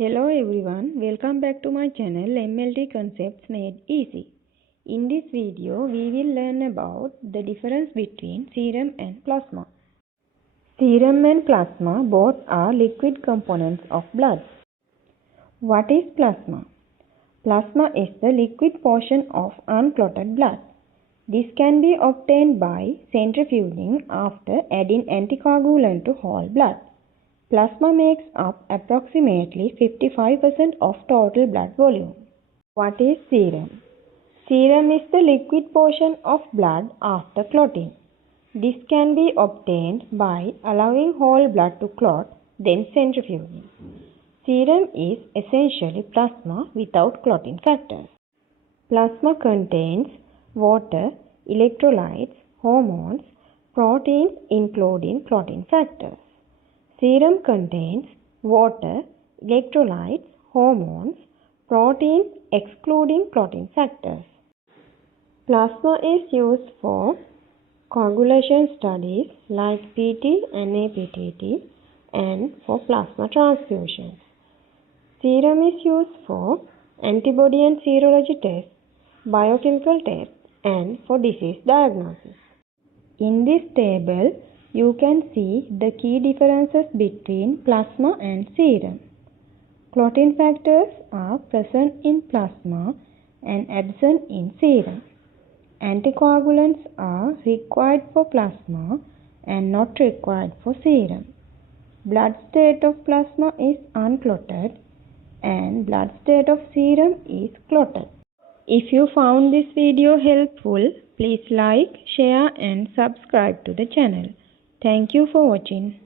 Hello everyone, welcome back to my channel MLT Concepts Made Easy. In this video, we will learn about the difference between serum and plasma. Serum and plasma both are liquid components of blood. What is plasma? Plasma is the liquid portion of unclotted blood. This can be obtained by centrifuging after adding anticoagulant to whole blood. Plasma makes up approximately 55% of total blood volume. What is serum? Serum is the liquid portion of blood after clotting. This can be obtained by allowing whole blood to clot, then centrifuging. Serum is essentially plasma without clotting factors. Plasma contains water, electrolytes, hormones, proteins including clotting factors. Serum contains water, electrolytes, hormones, proteins excluding clotting factors. Plasma is used for coagulation studies like PT and APTT and for plasma transfusions. Serum is used for antibody and serology tests, biochemical tests, and for disease diagnosis. In this table, you can see the key differences between plasma and serum. Clotting factors are present in plasma and absent in serum. Anticoagulants are required for plasma and not required for serum. Blood state of plasma is unclotted and blood state of serum is clotted. If you found this video helpful, please like, share and subscribe to the channel. Thank you for watching.